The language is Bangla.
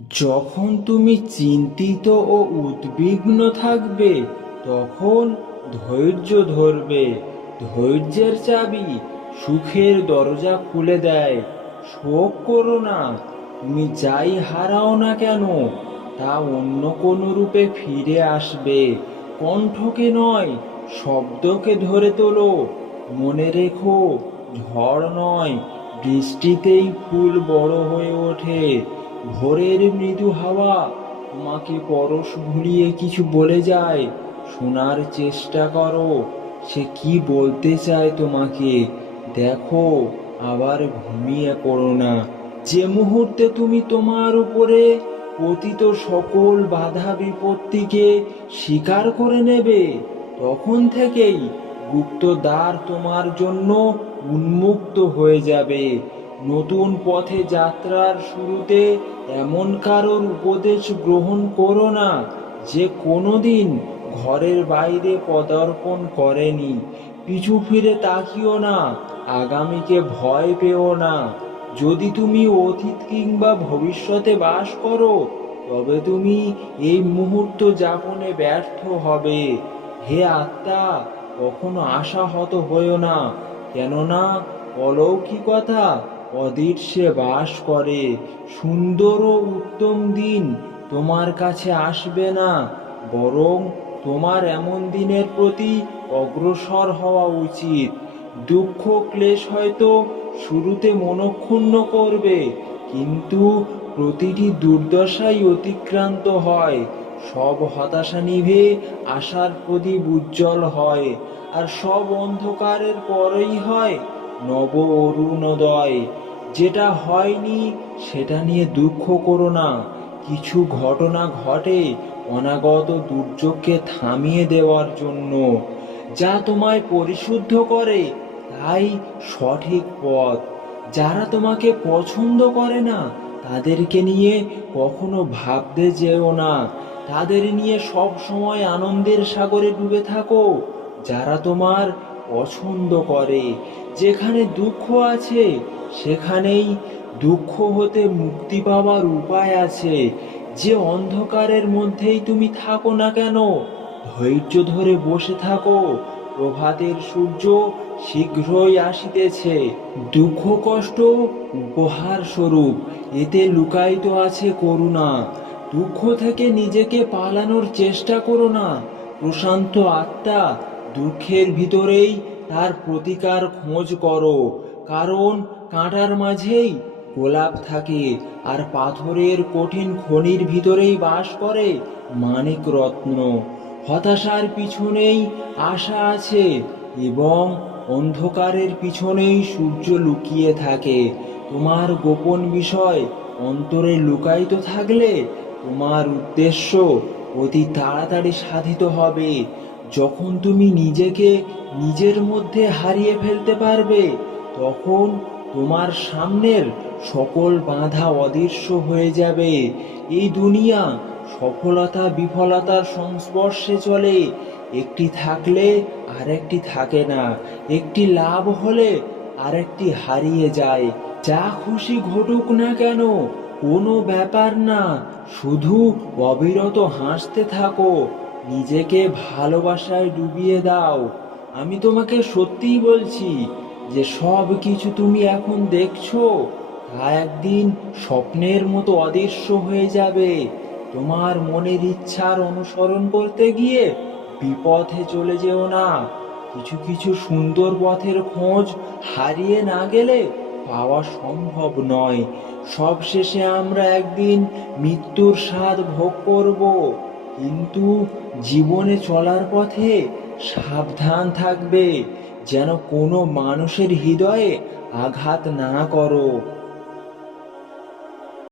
যখন তুমি চিন্তিত ও উদ্বিগ্ন থাকবে, তখন ধৈর্য ধরবে। ধৈর্যের চাবি সুখের দরজা খুলে দেয়। শোক করো না, তুমি যাই হারাও না কেন, তা অন্য কোনো রূপে ফিরে আসবে। কণ্ঠকে নয়, শব্দকে ধরে তোলো। মনে রেখো, ঝড় নয়, বৃষ্টিতেই ফুল বড় হয়ে ওঠে। ভোরের মৃদু হাওয়া তোমাকে পরশ ভুলিয়ে কিছু বলে যায়। শোনার চেষ্টা করো, সে কি বলতে চায় তোমাকে? দেখো, আবার ঘুমিয়ে পড়ো না। যে মুহূর্তে তুমি তোমার উপরে পতিত সকল বাধা বিপত্তিকে স্বীকার করে নেবে, তখন থেকেই গুপ্ত দ্বার তোমার জন্য উন্মুক্ত হয়ে যাবে। নতুন পথে যাত্রার শুরুতে এমন কারোর উপদেশ গ্রহণ করো না যে কোনোদিন ঘরের বাইরে পদার্পণ করেনি। পিছু ফিরে তাকিও না, আগামীকে ভয় পেও না। যদি তুমি অতীত কিংবা ভবিষ্যতে বাস করো, তবে তুমি এই মুহূর্ত যাপনে ব্যর্থ হবে। হে আত্মা, কখনো আশাহত হয়েও না, কেননা অলৌকিকতা অদৃশ্যে বাস করে। সুন্দর ও উত্তম দিন তোমার কাছে আসবে না, বরং তোমার এমন দিনের প্রতি অগ্রসর হওয়া উচিত। দুঃখ ক্লেশ হয়তো শুরুতে মনক্ষুণ্ণ করবে, কিন্তু প্রতিটি দুর্দশাই অতিক্রান্ত হয়। সব হতাশা নিভে আশার প্রদীপ উজ্জ্বল হয়, আর সব অন্ধকারের পরেই হয় নব অরুণোদয় যেটা হয়নি, সেটা নিয়ে দুঃখ করো না। কিছু ঘটনা ঘটে, অনাগত দুর্যোগকে থামিয়ে দেওয়ার জন্য। যা তোমায় পরিশুদ্ধ করে, তাই সঠিক পথ। যারা তোমাকে পছন্দ করে না, তাদেরকে নিয়ে কখনো ভাবতে যেও না। তাদের নিয়ে সব সময় আনন্দের সাগরে ডুবে থাকো। যারা তোমার পছন্দ করে। যেখানে দুঃখ আছে, সেখানেই দুঃখ হতে মুক্তি পাওয়ার উপায় আছে। যে অন্ধকারের মধ্যেই তুমি থাকো না কেন, ধৈর্য ধরে বসে থাকো। প্রভাতের সূর্য শীঘ্রই আসিতেছে। দুঃখ, কষ্ট উপহার স্বরূপ, এতে লুকায়িত আছে করুণা। দুঃখ থেকে নিজেকে পালানোর চেষ্টা করো না। প্রশান্ত আত্মা দুঃখের ভিতরেই তার প্রতিকার খোঁজ করো, কারণ কাঁটার মাঝেই গোলাপ থাকে আর পাথরের কঠিন খনির ভিতরেই বাস করে মানিক রত্ন। হতাশার পিছনেই আশা আছে এবং অন্ধকারের পিছনেই সূর্য লুকিয়ে থাকে। তোমার গোপন বিষয় অন্তরে লুকায়িত থাকলে তোমার উদ্দেশ্য অতি তাড়াতাড়ি সাধিত হবে। যখন তুমি নিজেকে নিজের মধ্যে হারিয়ে ফেলতে পারবে, তখন তোমার সামনের সকল বাধা অদৃশ্য হয়ে যাবে। এই দুনিয়া সফলতা বিফলতার সংস্পর্শে চলে। একটি থাকলে আরেকটি থাকে না। একটি লাভ হলে আরেকটি হারিয়ে যায়। যা খুশি ঘটুক না কেন, কোনো ব্যাপার না। শুধু অবিরত হাসতে থাকো। নিজেকে ভালোবাসায় ডুবিয়ে দাও। আমি তোমাকে সত্যিই বলছি যে সব কিছু তুমি এখন দেখছ, তা একদিন স্বপ্নের মতো অদৃশ্য হয়ে যাবে। তোমার মনের ইচ্ছার অনুসরণ করতে গিয়ে বিপথে চলে যেও না। কিছু কিছু সুন্দর পথের খোঁজ হারিয়ে না গেলে পাওয়া সম্ভব নয়। সব শেষে আমরা একদিন মৃত্যুর স্বাদ ভোগ করব। কিন্তু জীবনে চলার পথে সাবধান থাকবে যেন কোনো মানুষের হৃদয়ে আঘাত না করো।